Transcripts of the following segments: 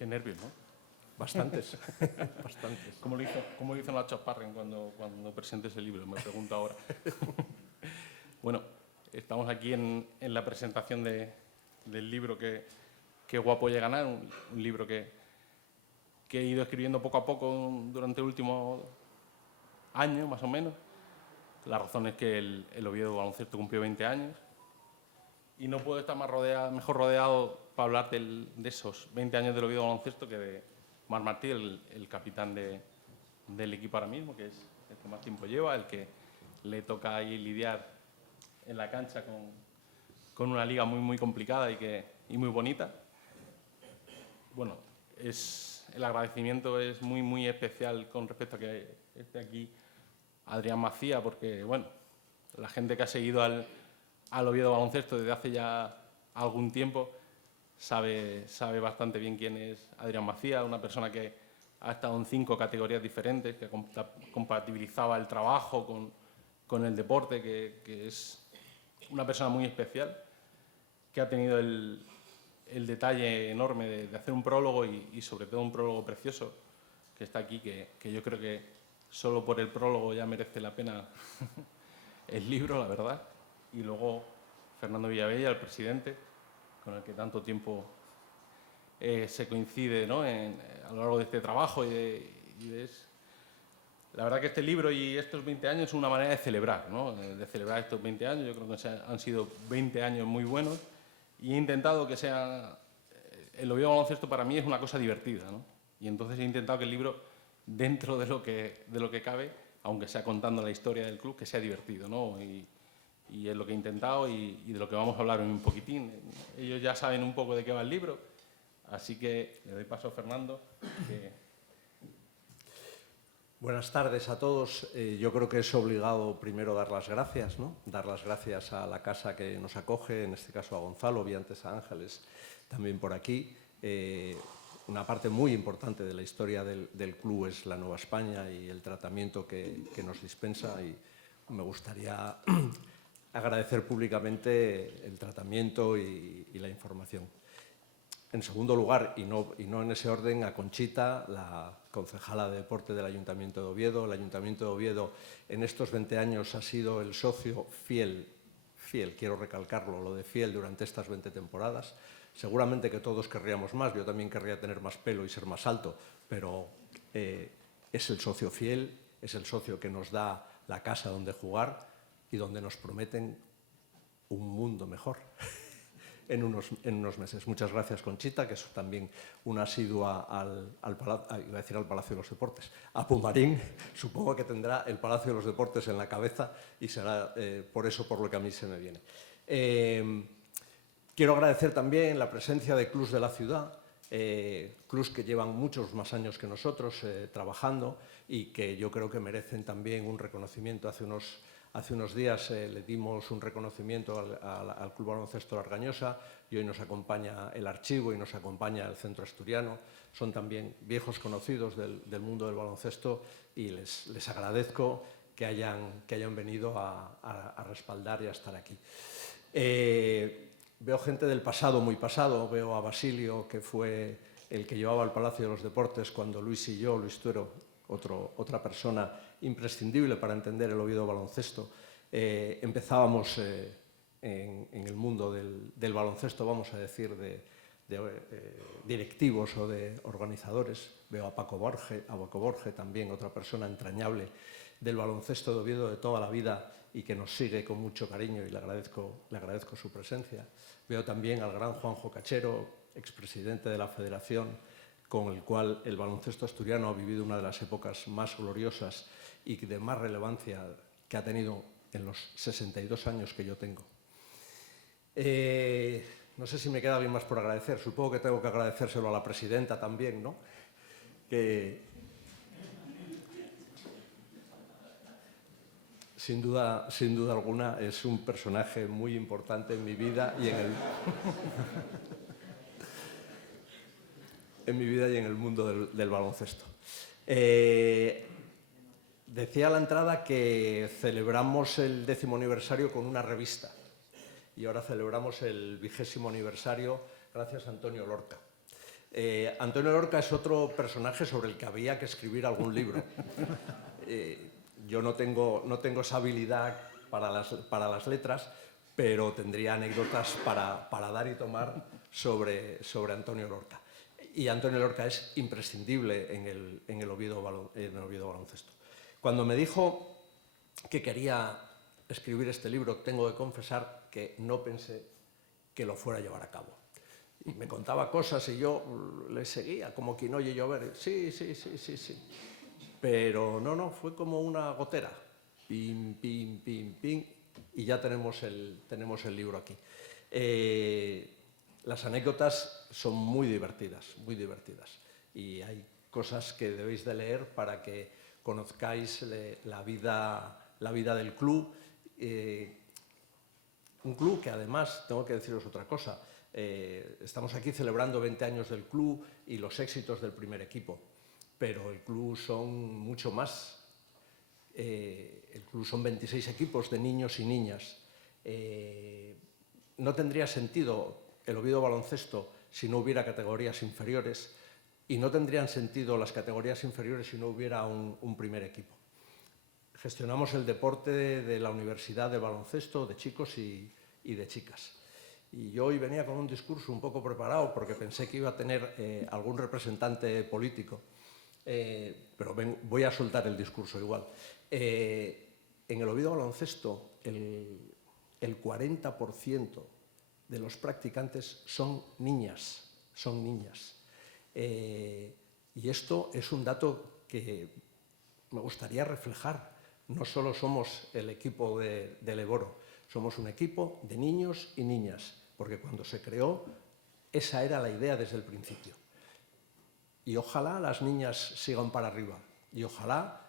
Qué nervios, ¿no? Bastantes, bastantes. ¿Cómo lo hizo Nacho Sparren cuando presentes el libro? Me pregunto ahora. Bueno, estamos aquí en la presentación del libro que guapo oye ganar, un libro que he ido escribiendo poco a poco durante el último año, más o menos. La razón es que el Oviedo Baloncesto cumplió 20 años y no puedo estar mejor rodeado para hablar de esos 20 años del Oviedo Baloncesto que de Marc Martí, el capitán del equipo ahora mismo, que es el que más tiempo lleva, el que le toca ahí lidiar en la cancha con una liga muy complicada y muy bonita. Bueno, el agradecimiento es muy especial con respecto a que esté aquí Adrián Macía, porque bueno, la gente que ha seguido al Oviedo Baloncesto desde hace ya algún tiempo sabe bastante bien quién es Adrián Macía, una persona que ha estado en 5 categorías diferentes, que compatibilizaba el trabajo con el deporte, que es una persona muy especial, que ha tenido el detalle enorme de hacer un prólogo y sobre todo un prólogo precioso que está aquí, que yo creo que solo por el prólogo ya merece la pena el libro, la verdad. Y luego Fernando Villavella, el presidente, con el que tanto tiempo se coincide, ¿no? A lo largo de este trabajo la verdad que este libro y estos 20 años es una manera de celebrar, ¿no? De celebrar estos 20 años. Yo creo que han sido 20 años muy buenos y he intentado que sea... El Oviedo Baloncesto para mí es una cosa divertida, ¿no? Y entonces he intentado que el libro, dentro de lo que cabe, aunque sea contando la historia del club, que sea divertido, ¿no? Y es lo que he intentado y de lo que vamos a hablar un poquitín. Ellos ya saben un poco de qué va el libro, así que le doy paso a Fernando. Buenas tardes a todos. Yo creo que es obligado primero dar las gracias, ¿no? Dar las gracias a la casa que nos acoge, en este caso a Gonzalo, vi antes a Ángeles también por aquí. Una parte muy importante de la historia del club es la Nueva España y el tratamiento que nos dispensa, y me gustaría agradecer públicamente el tratamiento y la información. En segundo lugar, y no en ese orden, a Conchita, la concejala de deporte del Ayuntamiento de Oviedo. El Ayuntamiento de Oviedo en estos 20 años ha sido el socio fiel, quiero recalcarlo, lo de fiel, durante estas 20 temporadas. Seguramente que todos querríamos más, yo también querría tener más pelo y ser más alto, pero es el socio fiel, es el socio que nos da la casa donde jugar y donde nos prometen un mundo mejor. En unos meses. Muchas gracias, Conchita, que es también una asidua iba a decir al Palacio de los Deportes, a Pumarín. Supongo que tendrá el Palacio de los Deportes en la cabeza y será por eso por lo que a mí se me viene. Quiero agradecer también la presencia de clubs de la ciudad, clubs que llevan muchos más años que nosotros trabajando y que yo creo que merecen también un reconocimiento. Hace unos días le dimos un reconocimiento al Club Baloncesto Largañosa y hoy nos acompaña el Archivo y nos acompaña el Centro Asturiano. Son también viejos conocidos del mundo del baloncesto y les agradezco que hayan venido a respaldar y a estar aquí. Veo gente del pasado, muy pasado. Veo a Basilio, que fue el que llevaba el Palacio de los Deportes cuando Luis y yo, Luis Tuero, otra persona imprescindible para entender el Oviedo Baloncesto. Empezábamos en el mundo del baloncesto, vamos a decir, de directivos o de organizadores. Veo a Paco Borge también, otra persona entrañable del baloncesto de Oviedo de toda la vida y que nos sigue con mucho cariño, y le agradezco su presencia. Veo también al gran Juanjo Cachero, expresidente de la Federación, con el cual el baloncesto asturiano ha vivido una de las épocas más gloriosas y de más relevancia que ha tenido en los 62 años que yo tengo. No sé si me queda bien más por agradecer. Supongo que tengo que agradecérselo a la presidenta también, ¿no? Que sin duda alguna es un personaje muy importante en mi vida y en el mundo del baloncesto. Decía a la entrada que celebramos el 10º aniversario con una revista y ahora celebramos el 20º aniversario gracias a Antonio Lorca. Antonio Lorca es otro personaje sobre el que había que escribir algún libro. Yo no tengo esa habilidad para las letras, pero tendría anécdotas para dar y tomar sobre Antonio Lorca. Y Antonio Lorca es imprescindible en el Oviedo Baloncesto. Cuando me dijo que quería escribir este libro, tengo que confesar que no pensé que lo fuera a llevar a cabo. Y me contaba cosas y yo le seguía como quien oye llover. Sí. Pero no, fue como una gotera. Pim, pim, pim, pim. Y ya tenemos el libro aquí. Las anécdotas son muy divertidas. Y hay cosas que debéis de leer para que conozcáis la vida del club. Un club que además, tengo que deciros otra cosa, estamos aquí celebrando 20 años del club y los éxitos del primer equipo, pero el club son mucho más. El club son 26 equipos de niños y niñas. No tendría sentido el Oviedo Baloncesto si no hubiera categorías inferiores, y no tendrían sentido las categorías inferiores si no hubiera un primer equipo. Gestionamos el deporte de la Universidad de Baloncesto de chicos y de chicas. Y yo hoy venía con un discurso un poco preparado porque pensé que iba a tener algún representante político, pero voy a soltar el discurso igual. En el Oviedo Baloncesto, el 40% de los practicantes son niñas. Y esto es un dato que me gustaría reflejar. No solo somos el equipo del Eboro, somos un equipo de niños y niñas, porque cuando se creó, esa era la idea desde el principio. Y ojalá las niñas sigan para arriba, y ojalá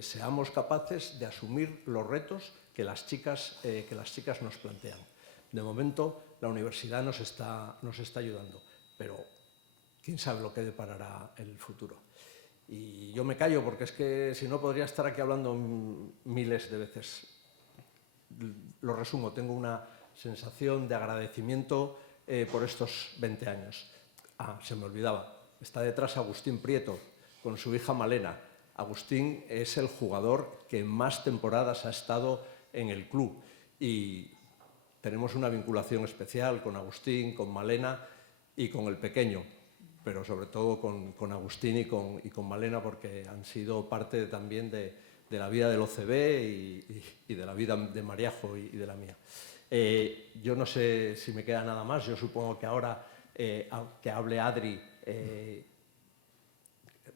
seamos capaces de asumir los retos que las chicas nos plantean. De momento, la universidad nos está ayudando, pero quién sabe lo que deparará el futuro. Y yo me callo porque es que si no podría estar aquí hablando miles de veces. Lo resumo, tengo una sensación de agradecimiento por estos 20 años. Se me olvidaba, está detrás Agustín Prieto con su hija Malena. Agustín es el jugador que más temporadas ha estado en el club y tenemos una vinculación especial con Agustín, con Malena y con el pequeño, pero sobre todo con Agustín y con Malena, porque han sido parte también de la vida del OCB y de la vida de Mariajo y de la mía. Yo no sé si me queda nada más, yo supongo que ahora que hable Adri,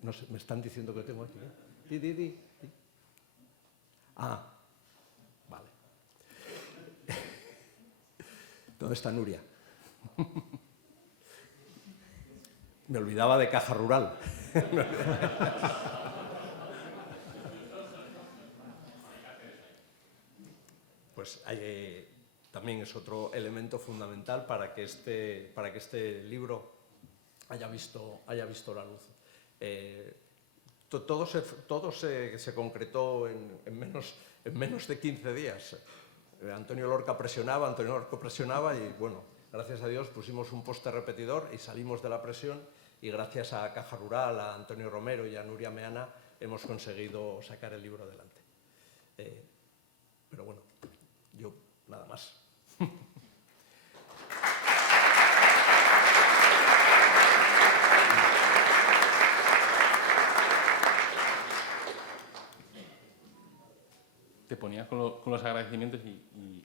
no sé, me están diciendo que tengo aquí. Di. Vale. ¿Dónde está Nuria? Me olvidaba de Caja Rural. Pues también es otro elemento fundamental para que este libro haya visto la luz. Todo se concretó en menos de 15 días. Antonio Lorca presionaba y, bueno, gracias a Dios pusimos un poste repetidor y salimos de la presión, y gracias a Caja Rural, a Antonio Romero y a Nuria Meana hemos conseguido sacar el libro adelante. Pero bueno, yo nada más. Te ponías con los agradecimientos y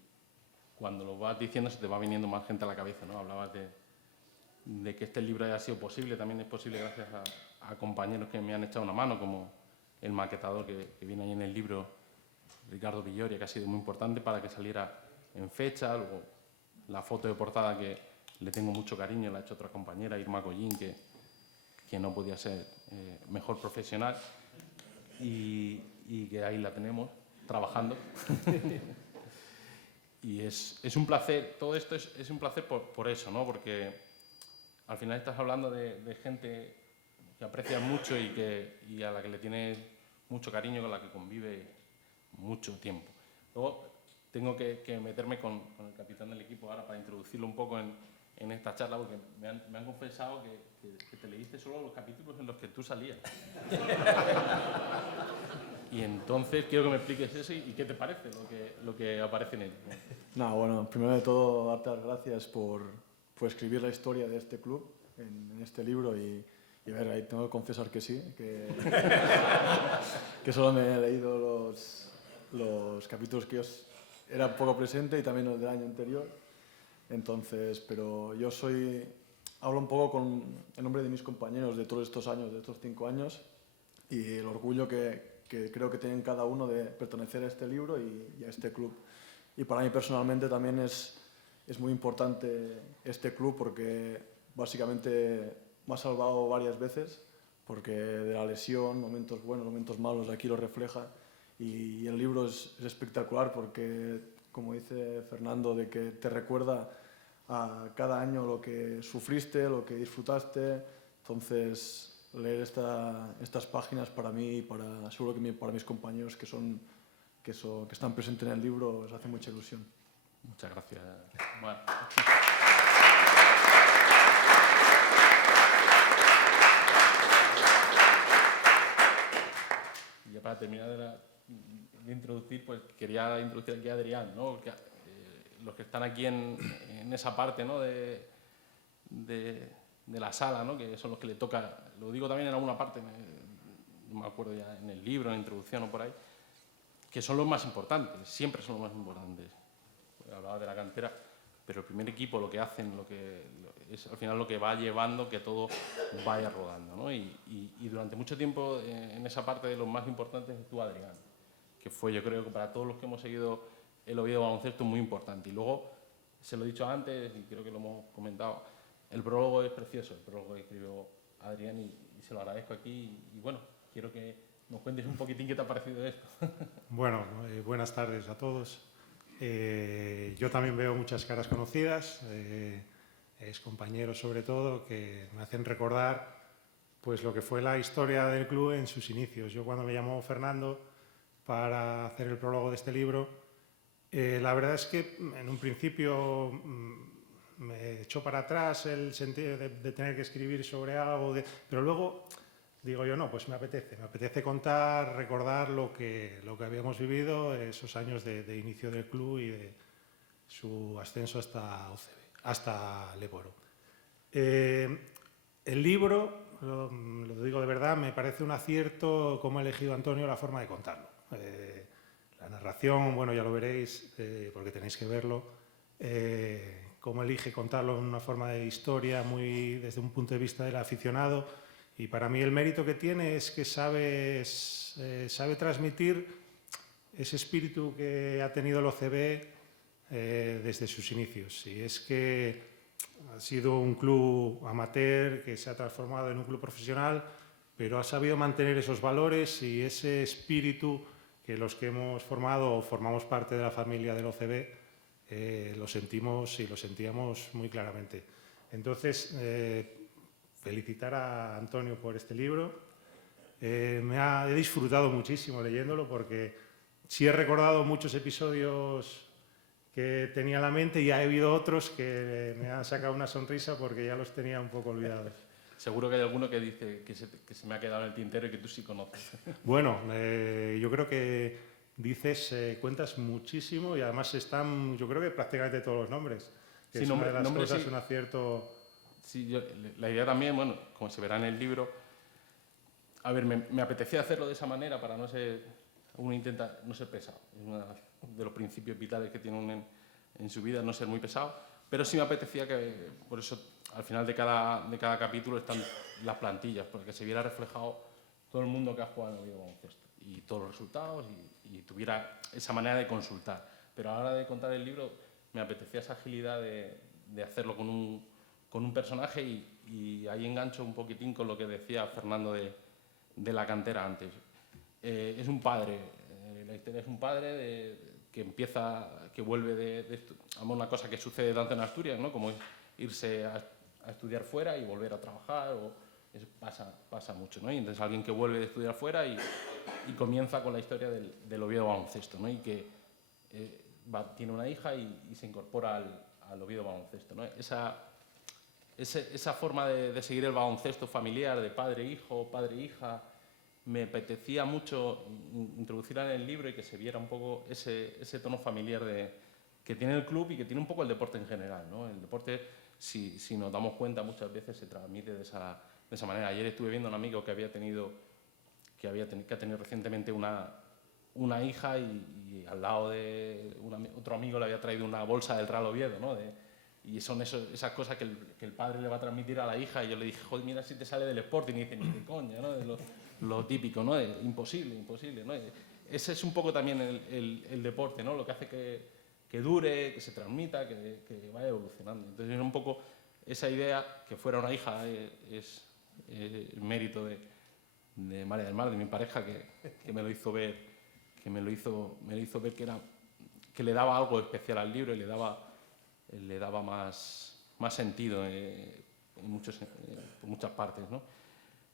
cuando lo vas diciendo se te va viniendo más gente a la cabeza, ¿no? Hablabas de que este libro haya sido posible, también es posible gracias a compañeros que me han echado una mano, como el maquetador que viene ahí en el libro, Ricardo Villoria, que ha sido muy importante para que saliera en fecha. Luego, la foto de portada, que le tengo mucho cariño, la ha hecho otra compañera, Irma Collín, que no podía ser mejor profesional, y que ahí la tenemos trabajando. Y es un placer, todo esto es un placer por eso, ¿no? Porque al final estás hablando de gente que aprecias mucho y a la que le tienes mucho cariño, con la que convive mucho tiempo. Luego tengo que meterme con el capitán del equipo ahora para introducirlo un poco en esta charla, porque me han confesado que te leíste solo los capítulos en los que tú salías. Y entonces quiero que me expliques eso y qué te parece lo que aparece en él. No, bueno, primero de todo, darte las gracias por escribir la historia de este club en este libro y a ver, ahí tengo que confesar que sí, que solo me he leído los capítulos que yo era poco presente y también los del año anterior. Entonces, pero yo hablo un poco en nombre de mis compañeros de todos estos años, de estos 5 años, y el orgullo que creo que tienen cada uno de pertenecer a este libro y a este club. Y para mí personalmente también es muy importante este club porque básicamente me ha salvado varias veces, porque de la lesión, momentos buenos, momentos malos, aquí lo refleja. Y el libro es espectacular porque, como dice Fernando, de que te recuerda a cada año lo que sufriste, lo que disfrutaste. Entonces, leer estas páginas para mí y seguro que para mis compañeros que están presentes en el libro les hace mucha ilusión. Muchas gracias. Bueno. Y ya para terminar de introducir, pues quería introducir aquí a Adrián, ¿no? Los que están aquí en esa parte, ¿no? de la sala, ¿no? Que son los que le toca, lo digo también en alguna parte, no me acuerdo ya en el libro, en la introducción o por ahí, que son los más importantes, siempre son los más importantes. Hablaba de la cantera, pero el primer equipo lo que hacen, es al final lo que va llevando que todo vaya rodando, ¿no? Y durante mucho tiempo en esa parte de los más importantes estuvo Adrián, que fue, yo creo que para todos los que hemos seguido el Oviedo Baloncesto muy importante. Y luego, se lo he dicho antes y creo que lo hemos comentado, el prólogo es precioso, el prólogo que escribió Adrián y se lo agradezco aquí. Y bueno, quiero que nos cuentes un poquitín qué te ha parecido esto. Bueno, buenas tardes a todos. Yo también veo muchas caras conocidas, compañeros sobre todo, que me hacen recordar pues, lo que fue la historia del club en sus inicios. Yo cuando me llamó Fernando para hacer el prólogo de este libro, la verdad es que en un principio me echó para atrás el sentido de tener que escribir sobre algo, pero luego digo yo, no, pues me apetece contar, recordar lo que habíamos vivido, esos años de inicio del club y de su ascenso hasta OCB, hasta Leboro. El libro, lo digo de verdad, me parece un acierto cómo ha elegido Antonio la forma de contarlo. La narración, bueno, ya lo veréis, porque tenéis que verlo, cómo elige contarlo en una forma de historia, muy desde un punto de vista del aficionado. Y para mí el mérito que tiene es que sabe transmitir ese espíritu que ha tenido el OCB desde sus inicios. Y es que ha sido un club amateur que se ha transformado en un club profesional, pero ha sabido mantener esos valores y ese espíritu que los que hemos formado o formamos parte de la familia del OCB lo sentimos y lo sentíamos muy claramente. Entonces, felicitar a Antonio por este libro. He disfrutado muchísimo leyéndolo porque sí he recordado muchos episodios que tenía en la mente y ha habido otros que me han sacado una sonrisa porque ya los tenía un poco olvidados. Seguro que hay alguno que dice que se me ha quedado en el tintero y que tú sí conoces. Bueno, yo creo que cuentas muchísimo y además están, yo creo que prácticamente todos los nombres. Que sí, es una de las cosas, sí. Un acierto. Sí, la idea también, bueno, como se verá en el libro, a ver, me apetecía hacerlo de esa manera para uno intenta no ser pesado. Es uno de los principios vitales que tiene uno en su vida, no ser muy pesado, pero sí me apetecía que, por eso, al final de cada capítulo están las plantillas, porque se viera reflejado todo el mundo que ha jugado en el Oviedo Baloncesto y todos los resultados y tuviera esa manera de consultar. Pero a la hora de contar el libro me apetecía esa agilidad de hacerlo con un personaje y ahí engancho un poquitín con lo que decía Fernando de la cantera antes. Es un padre, la historia es un padre que vuelve de esto, una cosa que sucede tanto en Asturias, ¿no? Como irse a estudiar fuera y volver a trabajar, eso pasa mucho, ¿no? Y entonces alguien que vuelve de estudiar fuera y comienza con la historia del Oviedo Baloncesto, ¿no? Y que tiene una hija y se incorpora al Oviedo Baloncesto, ¿no? esa forma de seguir el baloncesto familiar, de padre-hijo, padre-hija, me apetecía mucho introducirla en el libro y que se viera un poco ese tono familiar que tiene el club y que tiene un poco el deporte en general, ¿no? El deporte, si nos damos cuenta, muchas veces se transmite de esa manera. Ayer estuve viendo a un amigo que ha tenido recientemente una hija y al lado de otro amigo le había traído una bolsa del Real Oviedo, ¿no? Y son esas cosas que el padre le va a transmitir a la hija, y yo le dije, joder, mira si te sale del Sporting, y dice, ni de coña, ¿no? De lo típico, ¿no? Imposible, ¿no? Ese es un poco también el deporte, ¿no? Lo que hace que dure, que se transmita, que vaya evolucionando. Entonces es un poco esa idea, que fuera una hija, es el mérito de María del Mar, de mi pareja, que me lo hizo ver, que le daba algo especial al libro y le daba más sentido por muchas partes, ¿no?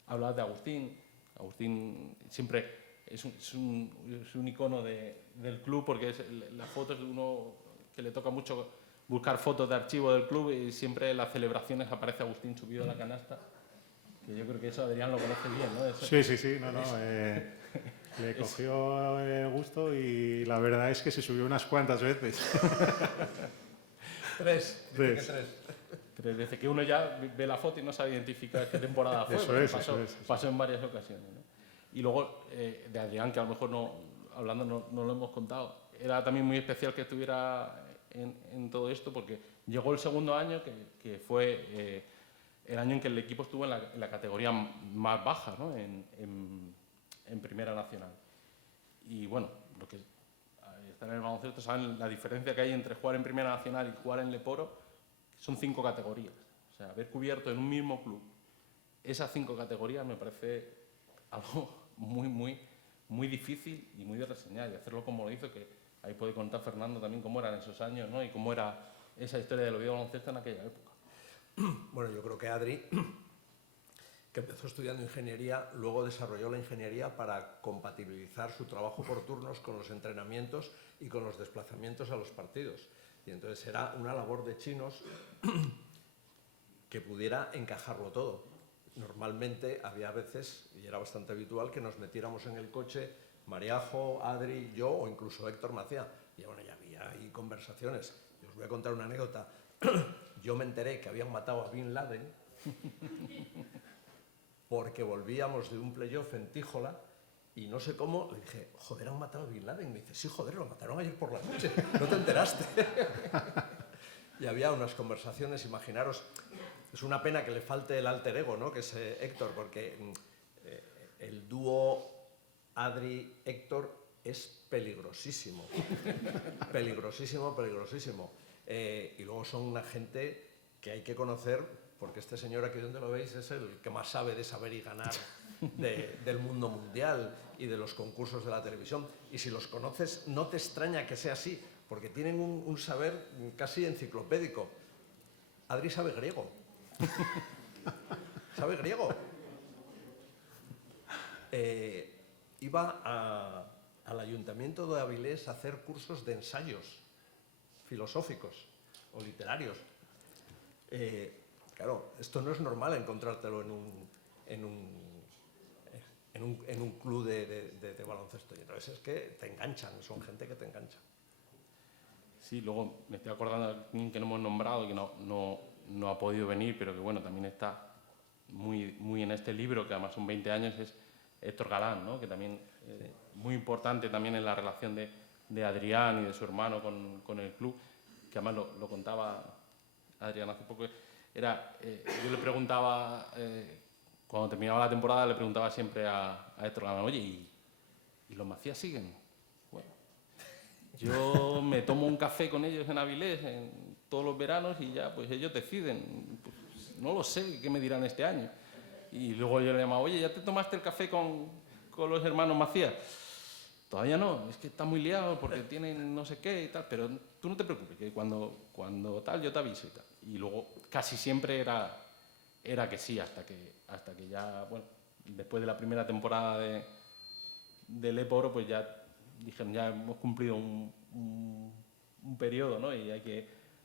Hablabas de Agustín. Agustín siempre es un icono del club, porque es las fotos de uno que le toca mucho buscar fotos de archivo del club, y siempre en las celebraciones aparece Agustín subido a la canasta, que yo creo que eso Adrián lo conoce bien, ¿no? Sí, le cogió el gusto y la verdad es que se subió unas cuantas veces. Tres. Desde que uno ya ve la foto y no sabe identificar qué temporada fue. Pasó en varias ocasiones, ¿no? Y luego, de Adrián, que a lo mejor no lo hemos contado, era también muy especial que estuviera en todo esto, porque llegó el segundo año, que fue el año en que el equipo estuvo en la categoría más baja, ¿no? En Primera Nacional. Y bueno, lo que están en el baloncesto saben la diferencia que hay entre jugar en Primera Nacional y jugar en Leporo. Son 5 categorías. O sea, haber cubierto en un mismo club esas 5 categorías me parece algo muy difícil y muy de reseñar, y hacerlo como lo hizo, que ahí puede contar Fernando también cómo eran esos años, ¿no? Y cómo era esa historia del Oviedo Baloncesto en aquella época. Bueno, yo creo que Adri, que empezó estudiando ingeniería, luego desarrolló la ingeniería para compatibilizar su trabajo por turnos con los entrenamientos y con los desplazamientos a los partidos. Y entonces era una labor de chinos que pudiera encajarlo todo. Normalmente había veces, y era bastante habitual, que nos metiéramos en el coche, Mariajo, Adri, yo o incluso Héctor Macía. Y bueno, ya había ahí conversaciones. Y os voy a contar una anécdota. Yo me enteré que habían matado a Bin Laden porque volvíamos de un playoff en Tíjola. Y no sé cómo, le dije, joder, han matado a Bin Laden. Y me dice, sí, joder, lo mataron ayer por la noche, ¿no te enteraste? Y había unas conversaciones, imaginaros, es una pena que le falte el alter ego, ¿no? Que es Héctor, porque el dúo Adri-Héctor es peligrosísimo. Peligrosísimo. Y luego son una gente que hay que conocer, porque este señor aquí donde lo veis es el que más sabe de saber y ganar del mundo mundial y de los concursos de la televisión. Y si los conoces, no te extraña que sea así, porque tienen un saber casi enciclopédico. Adri sabe griego. ¿Sabe griego? Iba al Ayuntamiento de Avilés a hacer cursos de ensayos filosóficos o literarios. Claro, esto no es normal encontrártelo en un club de baloncesto. Y entonces es que te enganchan, son gente que te engancha. Sí, luego me estoy acordando de alguien que no hemos nombrado, que no ha podido venir, pero que bueno, también está muy en este libro, que además son 20 años, es Héctor Galán, ¿no? Que también muy importante también en la relación de Adrián y de su hermano con el club, que además lo contaba Adrián hace poco. Yo le preguntaba, cuando terminaba la temporada, le preguntaba siempre a Héctor Galán, oye, ¿y los Macías siguen? Bueno, yo me tomo un café con ellos en Avilés todos los veranos y ya, pues ellos deciden. Pues, no lo sé qué me dirán este año. Y luego yo le llamaba, oye, ¿ya te tomaste el café con los hermanos Macías? Todavía no, es que está muy liado porque tienen no sé qué y tal, pero tú no te preocupes, que cuando tal yo te aviso y tal. Y luego casi siempre era que sí, hasta que ya, bueno, después de la primera temporada de Leporo, pues ya dijeron, ya hemos cumplido un periodo, ¿no? Y hay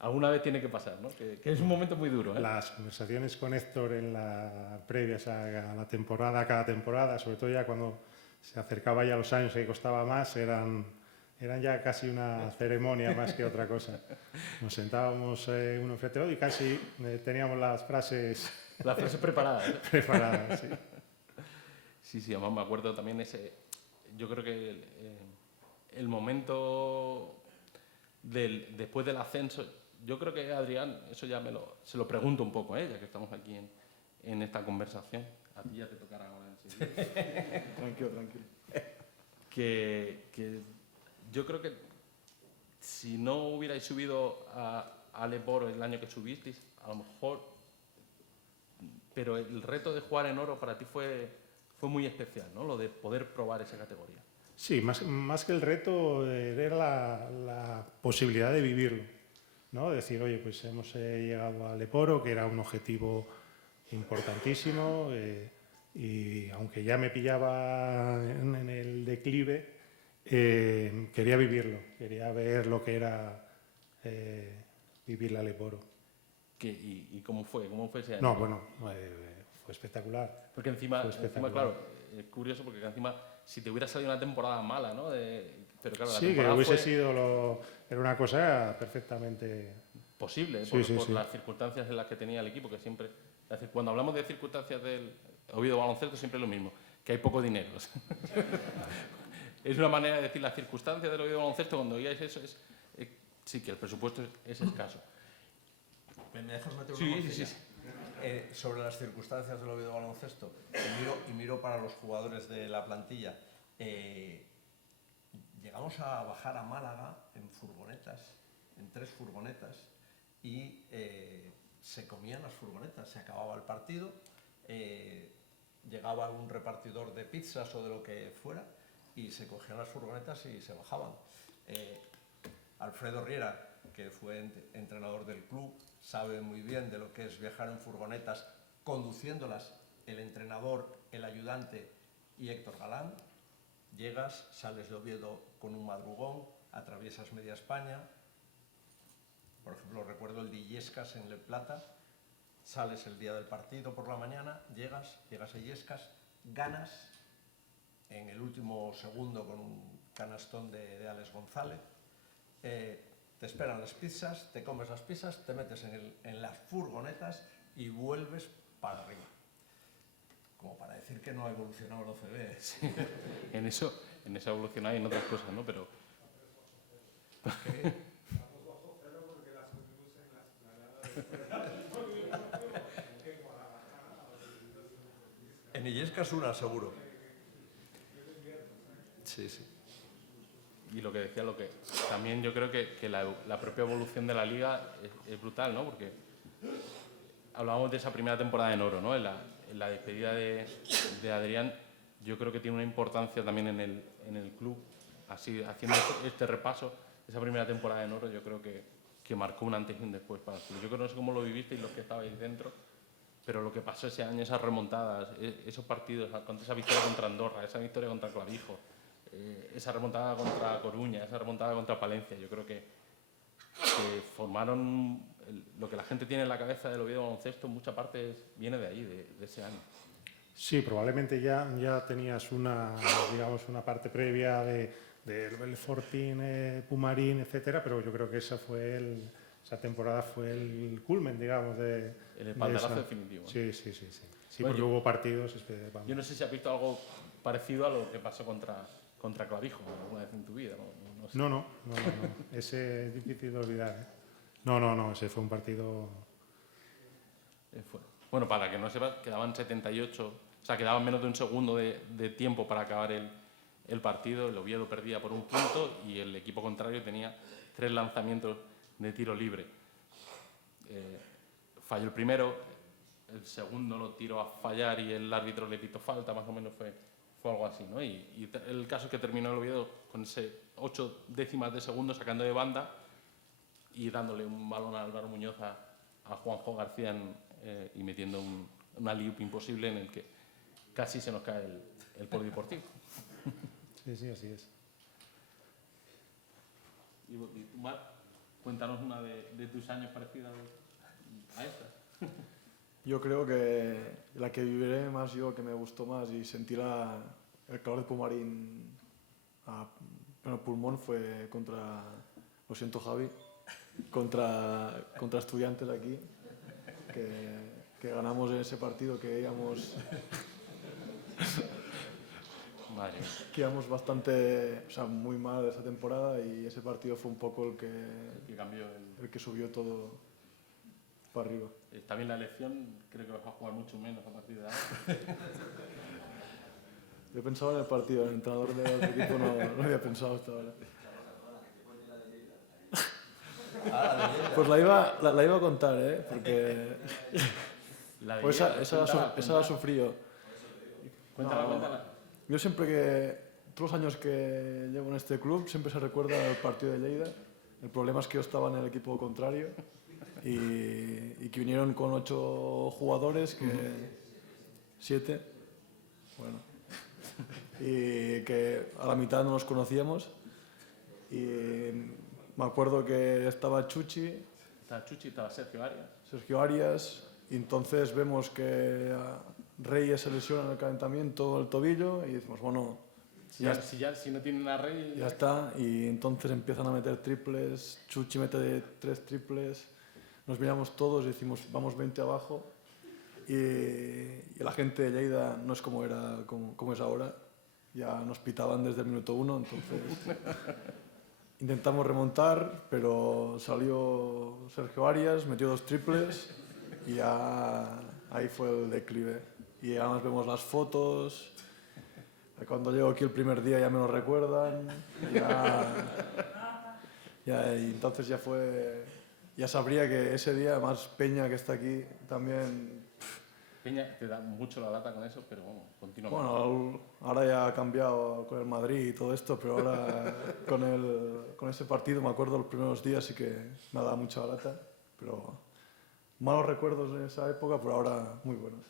alguna vez tiene que pasar, ¿no? Que es un momento muy duro, ¿eh? Las conversaciones con Héctor en la previas a la temporada, cada temporada, sobre todo ya cuando se acercaba ya los años y costaba más, eran ya casi una ceremonia más que otra cosa. Nos sentábamos uno frente a otro y casi teníamos las frases Preparadas. preparadas. Sí. Sí, además me acuerdo también yo creo que el momento después del ascenso, yo creo que Adrián, eso ya se lo pregunto un poco a ella, que estamos aquí en esta conversación. A ti ya te tocará ahora enseguida. Tranquilo. Que yo creo que si no hubierais subido a Leporo el año que subisteis, a lo mejor, pero el reto de jugar en Oro para ti fue muy especial, ¿no? Lo de poder probar esa categoría. Sí, más que el reto era la posibilidad de vivirlo, ¿no? Decir, oye, pues hemos llegado a Leporo, que era un objetivo importantísimo, y aunque ya me pillaba en el declive, quería vivirlo, quería ver lo que era vivir la Leporo. ¿Y cómo fue? ¿Cómo fue ese año? No, bueno, fue espectacular. Porque encima, espectacular. claro, es curioso porque encima si te hubiera salido una temporada mala, ¿no? Pero claro, la sí, que temporada hubiese fue sido era una cosa perfectamente posible Sí, por sí. las circunstancias en las que tenía el equipo, que siempre, cuando hablamos de circunstancias del Oviedo Baloncesto siempre es lo mismo, que hay poco dinero. Es una manera de decir las circunstancias del Oviedo Baloncesto, cuando oíais eso, sí, que el presupuesto es escaso. ¿Me dejas meter una Sí. morcilla? Sobre las circunstancias del Oviedo Baloncesto, y miro para los jugadores de la plantilla. Llegamos a bajar a Málaga en furgonetas, en 3 furgonetas, y se comían las furgonetas. Se acababa el partido, llegaba un repartidor de pizzas o de lo que fuera, y se cogían las furgonetas y se bajaban. Alfredo Riera, que fue entrenador del club, sabe muy bien de lo que es viajar en furgonetas, conduciéndolas el entrenador, el ayudante y Héctor Galán. Llegas, sales de Oviedo con un madrugón, atraviesas media España. Por ejemplo, recuerdo el de Illescas en Le Plata. Sales el día del partido por la mañana, llegas a Illescas, ganas en el último segundo con un canastón de Alex González. Te esperan las pizzas, te comes las pizzas, te metes en las furgonetas y vuelves para arriba. Como para decir que no ha evolucionado el OCB. Sí. En eso ha evolucionado y en otras cosas, ¿no? Pero... En Illescas una, seguro. Sí. Y lo que decía, también yo creo que la propia evolución de la liga es brutal, ¿no? Porque hablábamos de esa primera temporada en Oro, ¿no? En la despedida de Adrián, yo creo que tiene una importancia también en el club. Así, haciendo este repaso, esa primera temporada en Oro, yo creo que marcó un antes y un después para el club. Yo creo que no sé cómo lo vivisteis los que estabais dentro, pero lo que pasó ese año, esas remontadas, esos partidos, esa victoria contra Andorra, esa victoria contra Clavijo, esa remontada contra Coruña, esa remontada contra Palencia, yo creo que formaron lo que la gente tiene en la cabeza del Oviedo Baloncesto, mucha parte viene de ahí, de ese año. Sí, probablemente ya tenías una parte previa del Fortín, Pumarín, etcétera, pero yo creo que esa temporada fue el culmen, digamos, el espaldarazo definitivo. Sí, Bueno, porque hubo partidos. Yo no sé si has visto algo parecido a lo que pasó contra Clavijo alguna vez en tu vida, ¿no? No sé. No. Ese es difícil de olvidar, ¿eh? No, ese fue un partido... Bueno, para que no sepas, quedaban 78, o sea, quedaban menos de un segundo de tiempo para acabar el partido. El Oviedo perdía por un punto y el equipo contrario tenía 3 lanzamientos de tiro libre. Falló el primero, el segundo lo tiró a fallar y el árbitro le pitó falta, más o menos fue algo así, ¿no? Y el caso es que terminó el Oviedo con ese 8 décimas de segundo sacando de banda y dándole un balón a Álvaro Muñoz a Juanjo García y metiendo un alley-oop imposible en el que casi se nos cae el polideportivo. Sí, así es. ¿Y tú, Mar? Cuéntanos una de tus años parecida a esta. Yo creo que la que viviré más yo, que me gustó más y sentí el calor de Pumarín a pleno pulmón fue contra, lo siento Javi, contra Estudiantes aquí, que ganamos en ese partido, que íbamos Madre mía. que íbamos bastante, o sea, muy mal esa temporada y ese partido fue un poco Que cambió el que subió todo para arriba. Está bien la elección, creo que vas a jugar mucho menos a partir de ahora. Yo pensaba en el partido, el entrenador del otro equipo no había pensado hasta ahora. Pues la iba a contar, ¿eh? Porque pues esa la sufrí yo. Cuéntala. Yo siempre todos los años que llevo en este club, siempre se recuerda el partido de Lleida. El problema es que yo estaba en el equipo contrario y que vinieron con 8 jugadores, 7, bueno, y que a la mitad no nos conocíamos. Y me acuerdo que estaba Chuchi, estaba Sergio Arias, y entonces vemos que Reyes se lesiona en el calentamiento el tobillo y decimos, bueno, si no tienen a Rey... ya está, y entonces empiezan a meter triples, Chuchi mete 3 triples, nos miramos todos y decimos, vamos 20 abajo, y la gente de Lleida no es como es ahora, ya nos pitaban desde el minuto 1, entonces intentamos remontar, pero salió Sergio Arias, metió 2 triples y ya ahí fue el declive. Y además vemos las fotos. Cuando llego aquí el primer día ya me lo recuerdan. Y entonces ya sabría que ese día, además Peña que está aquí también. Peña te da mucho la lata con eso, pero bueno, continúa. Bueno, ahora ya ha cambiado con el Madrid y todo esto, pero ahora con ese partido me acuerdo los primeros días sí que me ha dado mucha lata, pero malos recuerdos de esa época, pero ahora muy buenos.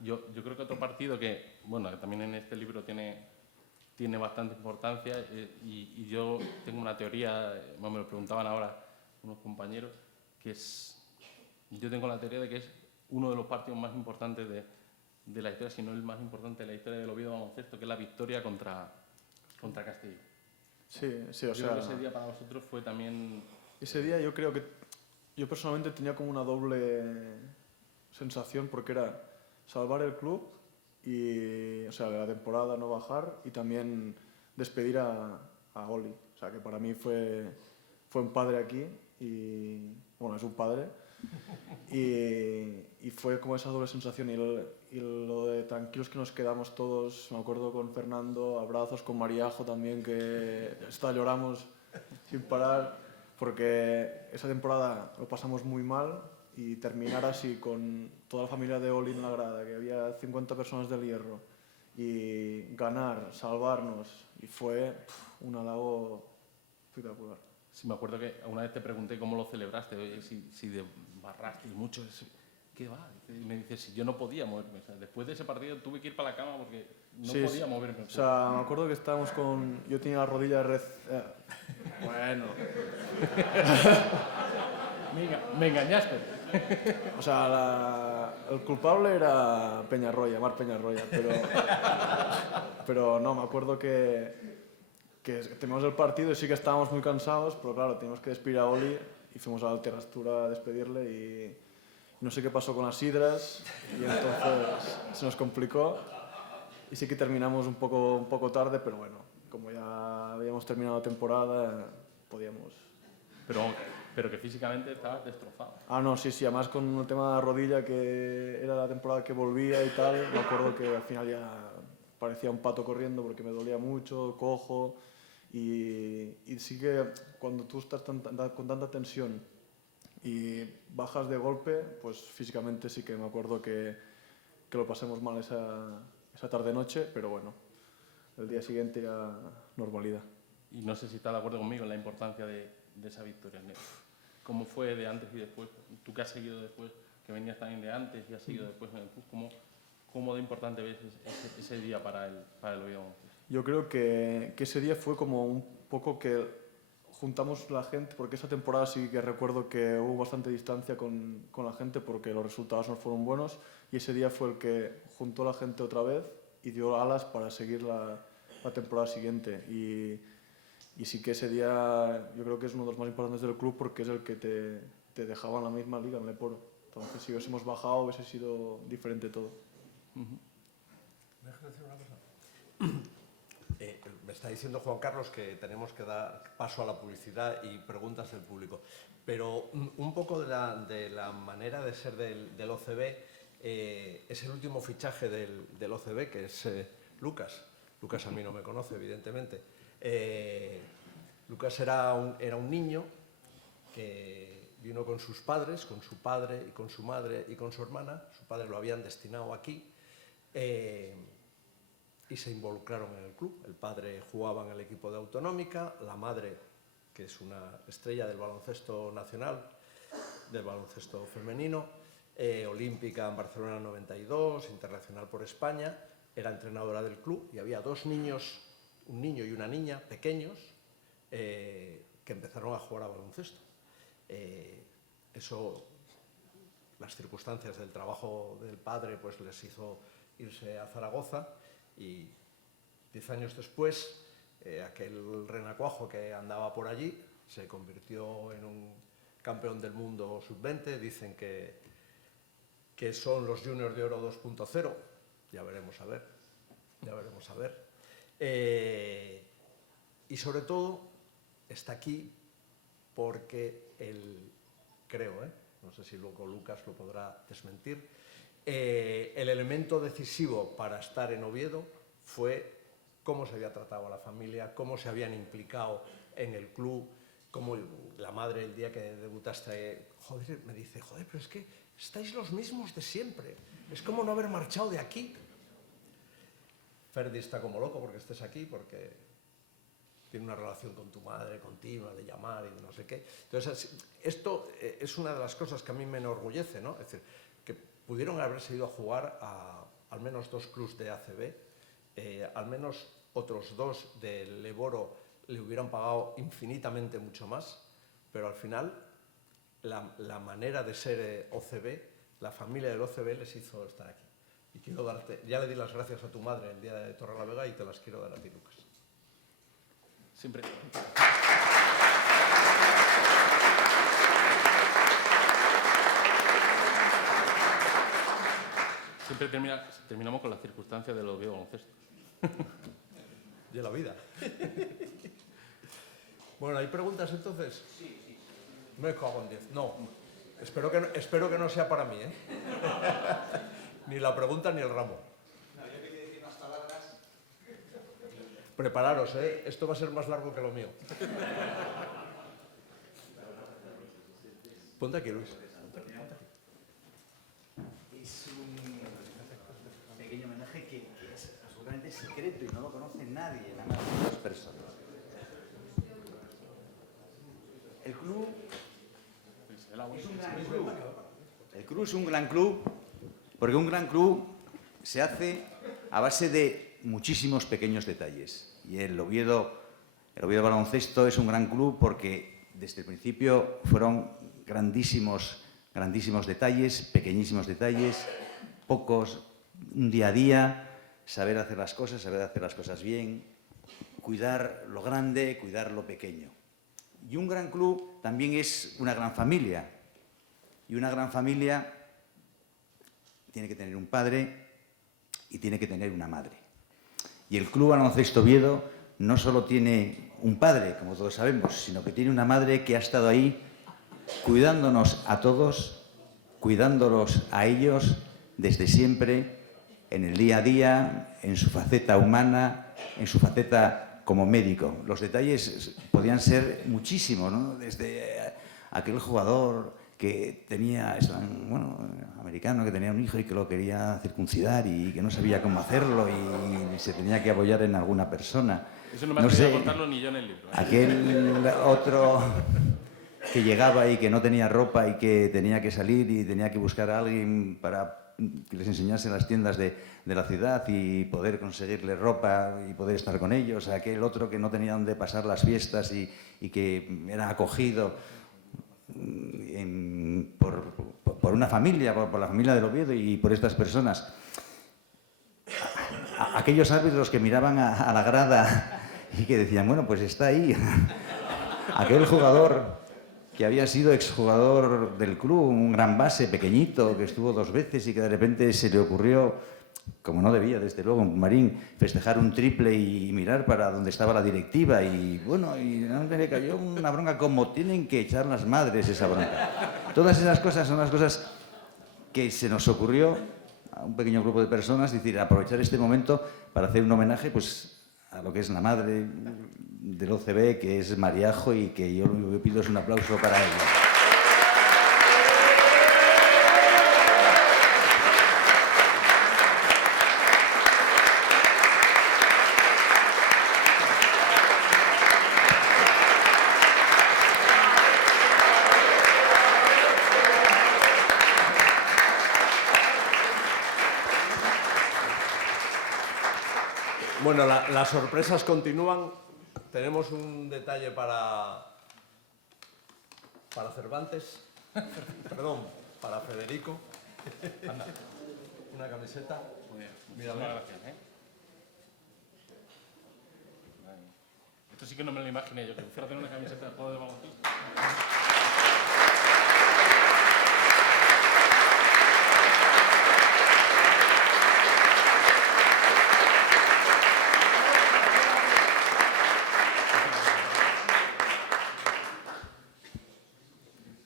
Yo creo que otro partido que, bueno, que también en este libro tiene bastante importancia y yo tengo una teoría, me lo preguntaban ahora unos compañeros, yo tengo la teoría de que es uno de los partidos más importantes de la historia, si no el más importante de la historia del Oviedo baloncesto, que es la victoria contra Castilla. Sí, o sea... Creo que ese día para vosotros fue también... Ese día yo creo que yo personalmente tenía como una doble sensación porque era salvar el club y, o sea, de la temporada no bajar y también despedir a Oli. O sea, que para mí fue un padre aquí y, bueno, es un padre. Y fue como esa doble sensación y lo de tranquilos que nos quedamos todos, me acuerdo con Fernando, abrazos con Mariajo también, que hasta lloramos sin parar, porque esa temporada lo pasamos muy mal y terminar así con toda la familia de Oli en la grada, que había 50 personas del Hierro, y ganar, salvarnos, y fue un halago espectacular. Sí, me acuerdo que una vez te pregunté cómo lo celebraste, oye, si barraste mucho. ¿Qué va? Y me dices, si yo no podía moverme. O sea, después de ese partido tuve que ir para la cama porque no podía moverme. O sea, me acuerdo que estábamos con... Yo tenía la rodilla bueno. Me engañaste. O sea, el culpable era Peñarroya, Mar Peñarroya, pero no, me acuerdo que teníamos el partido y sí que estábamos muy cansados, pero claro, teníamos que despedir a Oli y fuimos a la Alterastura a despedirle y no sé qué pasó con las sidras y entonces se nos complicó y sí que terminamos un poco tarde, pero bueno, como ya habíamos terminado la temporada, podíamos... Pero que físicamente estabas destrozado. Ah, no, sí, además con el tema de la rodilla, que era la temporada que volvía y tal, me acuerdo que al final ya parecía un pato corriendo porque me dolía mucho, cojo, y sí que cuando tú estás con tanta tensión y bajas de golpe, pues físicamente sí que me acuerdo que lo pasemos mal esa tarde-noche, pero bueno, el día siguiente ya normalidad. Y no sé si estás de acuerdo conmigo en la importancia de esa victoria. ¿Cómo fue de antes y después? Tú que has seguido después, que venías también de antes y has seguido después en el club, ¿cómo de importante ves ese día para el Oviedo? Yo creo que ese día fue como un poco que juntamos la gente, porque esa temporada sí que recuerdo que hubo bastante distancia con la gente porque los resultados no fueron buenos, y ese día fue el que juntó a la gente otra vez y dio alas para seguir la temporada siguiente. Y sí que ese día yo creo que es uno de los más importantes del club porque es el que te dejaba en la misma liga, en Leporo. Entonces, si hubiésemos bajado, hubiese sido diferente todo. ¿Dejas decir una cosa? Me está diciendo Juan Carlos que tenemos que dar paso a la publicidad y preguntas del público. Pero un poco de la manera de ser del OCB, es el último fichaje del OCB, que es Lucas. Lucas a mí no me conoce, evidentemente. Lucas era un niño que vino con sus padres, con su padre y con su madre y con su hermana. Su padre lo habían destinado aquí y se involucraron en el club. El padre jugaba en el equipo de Autonómica, la madre, que es una estrella del baloncesto nacional, del baloncesto femenino, olímpica en Barcelona 92, internacional por España, era entrenadora del club y había dos niños, un niño y una niña pequeños, que empezaron a jugar a baloncesto. Eso, las circunstancias del trabajo del padre pues les hizo irse a Zaragoza y 10 años después aquel renacuajo que andaba por allí se convirtió en un campeón del mundo sub-20. Dicen que son los Juniors de Oro 2.0. Ya veremos a ver. Ya veremos a ver. Y sobre todo está aquí porque él, creo, no sé si luego Lucas lo podrá desmentir, el elemento decisivo para estar en Oviedo fue cómo se había tratado a la familia, cómo se habían implicado en el club, cómo la madre el día que debutaste, joder, me dice, joder, pero es que estáis los mismos de siempre, es como no haber marchado de aquí. Ferdi está como loco porque estés aquí, porque tiene una relación con tu madre continua, de llamar y de no sé qué. Entonces, esto es una de las cosas que a mí me enorgullece, ¿no? Es decir, que pudieron haberse ido a jugar a al menos 2 clubs de ACB, al menos otros 2 del Leboro le hubieran pagado infinitamente mucho más, pero al final la manera de ser OCB, la familia del OCB les hizo estar aquí. Y quiero darte, ya le di las gracias a tu madre el día de Torrelavega y te las quiero dar a ti, Lucas. Siempre. Siempre terminamos con las circunstancias de los Oviedo Baloncesto. De la vida. Bueno, ¿hay preguntas entonces? Sí, sí. Me cago en 10. No. Espero que no sea para mí, ¿eh? Ni la pregunta ni el ramo. No, yo quería decir unas palabras. Prepararos, ¿eh? Esto va a ser más largo que lo mío. Ponte aquí, Luis. Es un pequeño homenaje que es absolutamente secreto y no lo conoce nadie, nada más que 2 personas. El club es un gran club. El club es un gran club porque un gran club se hace a base de muchísimos pequeños detalles. Y el Oviedo Baloncesto es un gran club porque desde el principio fueron grandísimos detalles, pequeñísimos detalles, pocos, un día a día, saber hacer las cosas bien, cuidar lo grande, cuidar lo pequeño. Y un gran club también es una gran familia. Y una gran familia tiene que tener un padre y tiene que tener una madre. Y el Club Baloncesto Oviedo no solo tiene un padre, como todos sabemos, sino que tiene una madre que ha estado ahí cuidándonos a todos, cuidándolos a ellos desde siempre, en el día a día, en su faceta humana, en su faceta como médico. Los detalles podían ser muchísimos, ¿no? Desde aquel jugador que tenía, americano, que tenía un hijo y que lo quería circuncidar y que no sabía cómo hacerlo y se tenía que apoyar en alguna persona. Eso no me ha querido contarlo ni yo en el libro. Aquel otro que llegaba y que no tenía ropa y que tenía que salir y tenía que buscar a alguien para que les enseñase las tiendas de la ciudad y poder conseguirle ropa y poder estar con ellos, aquel otro que no tenía dónde pasar las fiestas y que era acogido por una familia, por la familia del Oviedo y por estas personas. Aquellos árbitros que miraban a la grada y que decían, bueno, pues está ahí. Aquel jugador que había sido exjugador del club, un gran base pequeñito, que estuvo 2 veces y que de repente se le ocurrió, como no debía, desde luego, en Marín, festejar un triple y mirar para donde estaba la directiva. Y bueno, y le cayó una bronca como tienen que echar las madres esa bronca. Todas esas cosas son las cosas que se nos ocurrió a un pequeño grupo de personas, es decir, aprovechar este momento para hacer un homenaje pues, a lo que es la madre del OCB, que es Mariajo, y que yo lo único que pido es un aplauso para ella. Bueno, las sorpresas continúan. Tenemos un detalle para Cervantes, perdón, para Federico. Una camiseta. Mira, Gracias, ¿eh? Esto sí que no me lo imaginé yo, que fuera a tener una camiseta de juego de baloncesto.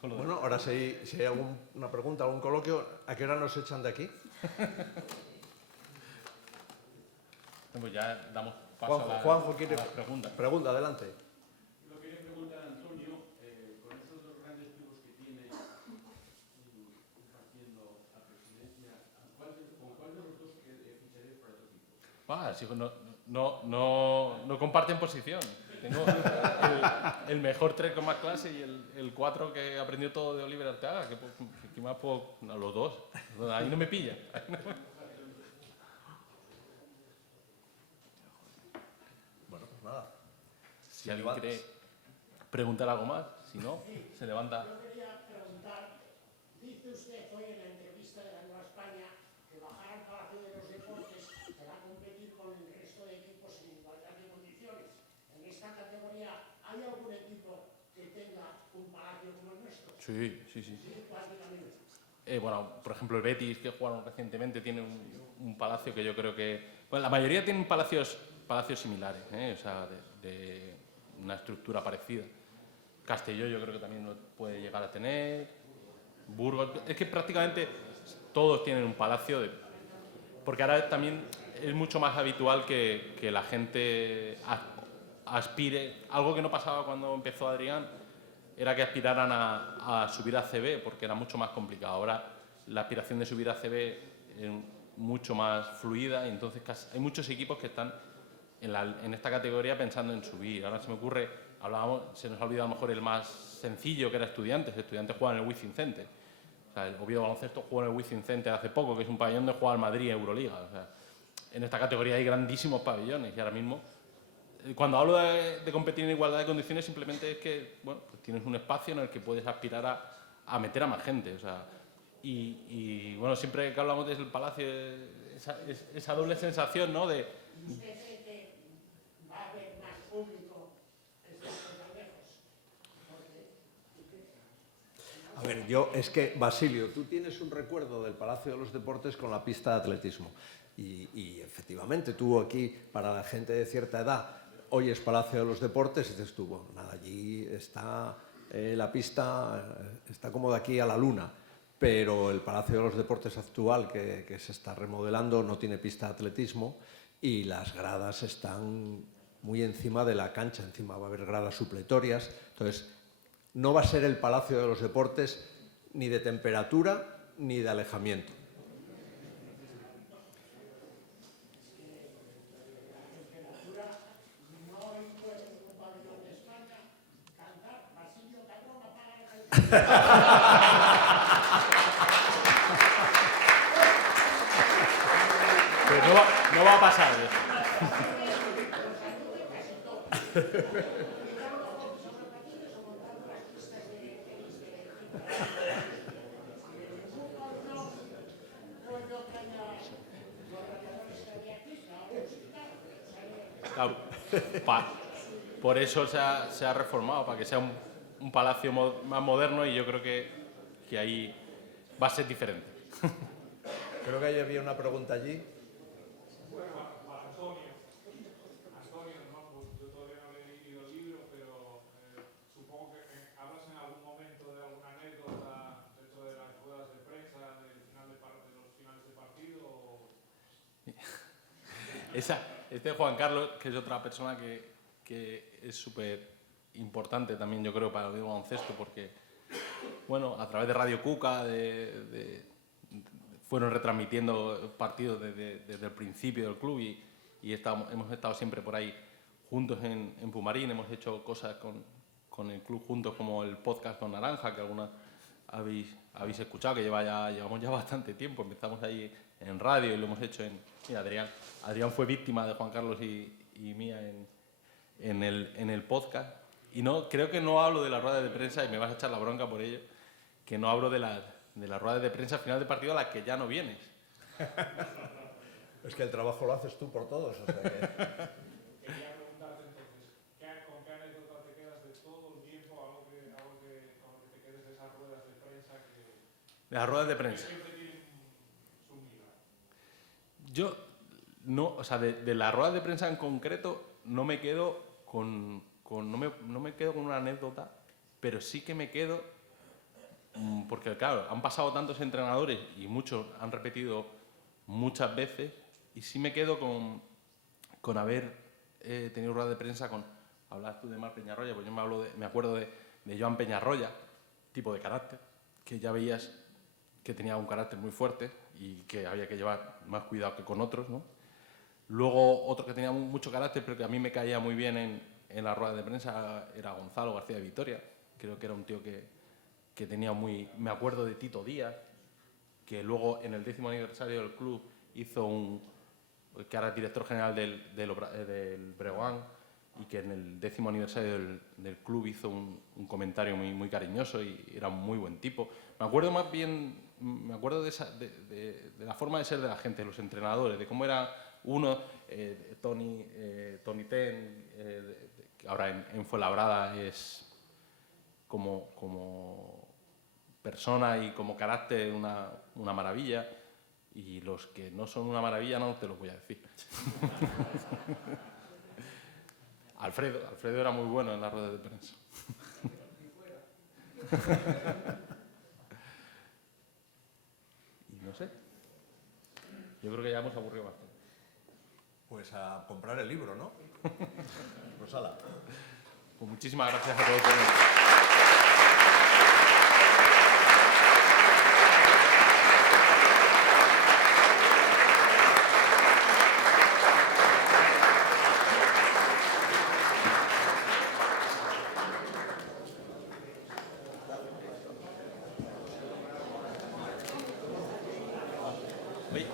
Bueno, ahora si hay alguna pregunta, algún coloquio, ¿a qué hora nos echan de aquí? Pues ya damos paso Juanjo quiere a las preguntas. Pregunta, adelante. Lo quería preguntar a Antonio, con esos 2 grandes clubes que tiene haciendo la presidencia, ¿con cuál de los 2 ficharéis para otro equipo? Sí, no comparten posición. Tengo el mejor 3 con más clase y el 4 que aprendió todo de Oliver Arteaga, que más puedo, a los 2. Ahí no me pilla. Bueno, pues nada. Si alguien quiere preguntar algo más, si no, se levanta. Yo quería preguntar, dice usted hoy en la entrevista de la Nueva España que bajar al Palacio de los Deportes será competir con el resto de equipos en igualdad de condiciones. En esta categoría, ¿hay algún equipo que tenga un palacio como el nuestro? Sí. ¿Cuál dígame? Bueno, por ejemplo, el Betis, que jugaron recientemente, tiene un palacio que yo creo que... Bueno, la mayoría tienen palacios similares, o sea, de una estructura parecida. Castelló yo creo que también lo puede llegar a tener. Burgos... Es que prácticamente todos tienen un palacio, porque ahora también es mucho más habitual que la gente aspire... Algo que no pasaba cuando empezó Adrián era que aspiraran a subir a CB, porque era mucho más complicado. Ahora la aspiración de subir a CB es mucho más fluida y entonces hay muchos equipos que están en esta categoría pensando en subir. Ahora se me ocurre, se nos ha olvidado a lo mejor el más sencillo, que era Estudiantes. Estudiantes juega en el Wizzing Center. O sea, el Oviedo Baloncesto jugó en el Wizzing Center hace poco, que es un pabellón donde juega el Madrid en Euroliga. O sea, en esta categoría hay grandísimos pabellones y ahora mismo, cuando hablo de competir en igualdad de condiciones, simplemente es que bueno, pues tienes un espacio en el que puedes aspirar a meter a más gente. O sea, y bueno, siempre que hablamos del Palacio, esa doble sensación, ¿no? ¿Usted cree que va a haber más público estando tan lejos? A ver, es que, Basilio, tú tienes un recuerdo del Palacio de los Deportes con la pista de atletismo. Y efectivamente, tú aquí, para la gente de cierta edad, oyes Palacio de los Deportes y dices tú, bueno, nada, allí está la pista, está como de aquí a la luna. Pero el Palacio de los Deportes actual, que se está remodelando, no tiene pista de atletismo y las gradas están muy encima de la cancha. Encima va a haber gradas supletorias. Entonces, no va a ser el Palacio de los Deportes ni de temperatura ni de alejamiento. no va a pasar. Claro, por eso se ha reformado, para que sea un palacio más moderno, y yo creo que ahí va a ser diferente. Creo que ahí había una pregunta allí. Bueno, para Antonio. Antonio, no, pues yo todavía no he leído el libro, pero supongo que hablas en algún momento de alguna anécdota dentro de las ruedas de prensa del final de los finales de partido. Este Juan Carlos, que es otra persona que es súper importante también, yo creo, para el baloncesto, porque, bueno, a través de Radio Cuca, fueron retransmitiendo partidos desde el principio del club, y hemos estado siempre por ahí juntos en Pumarín. Hemos hecho cosas con el club juntos, como el podcast con Naranja, que algunas habéis escuchado, que llevamos ya bastante tiempo. Empezamos ahí en radio y lo hemos hecho mira, Adrián fue víctima de Juan Carlos y mía en el podcast. Y creo que no hablo de las ruedas de prensa, y me vas a echar la bronca por ello, que no hablo de las ruedas de prensa al final de partido, a las que ya no vienes. Es que el trabajo lo haces tú por todos. O sea que... Quería preguntarte entonces, ¿con qué anécdota te quedas de todo el tiempo, algo que te quedes de esas ruedas de prensa De las ruedas de prensa. siempre tienen su miga? Yo, no, o sea, de las ruedas de prensa en concreto, no me quedo con una anécdota, pero sí que me quedo, porque claro, han pasado tantos entrenadores y muchos han repetido muchas veces, y sí me quedo con haber tenido ruedas de prensa hablabas tú de Marc Peñarroya, pues yo me acuerdo de Joan Peñarroya, tipo de carácter, que ya veías que tenía un carácter muy fuerte y que había que llevar más cuidado que con otros, ¿no? Luego, otro que tenía mucho carácter, pero que a mí me caía muy bien en la rueda de prensa, era Gonzalo García de Vitoria. Creo que era un tío que tenía muy... Me acuerdo de Tito Díaz, que luego en el 10º aniversario del club hizo que ahora es director general del Breogán, y que en el 10º aniversario del club hizo un comentario muy, muy cariñoso, y era un muy buen tipo. Me acuerdo de la forma de ser de la gente, de los entrenadores, de cómo era uno, Tony Ten, que ahora en Fuenlabrada es como persona y como carácter una maravilla, y los que no son una maravilla no te los voy a decir. Alfredo era muy bueno en las ruedas de prensa. Y no sé, yo creo que ya hemos aburrido bastante. Pues a comprar el libro, ¿no? Pues ala. Pues muchísimas gracias a todos por venir. Oye,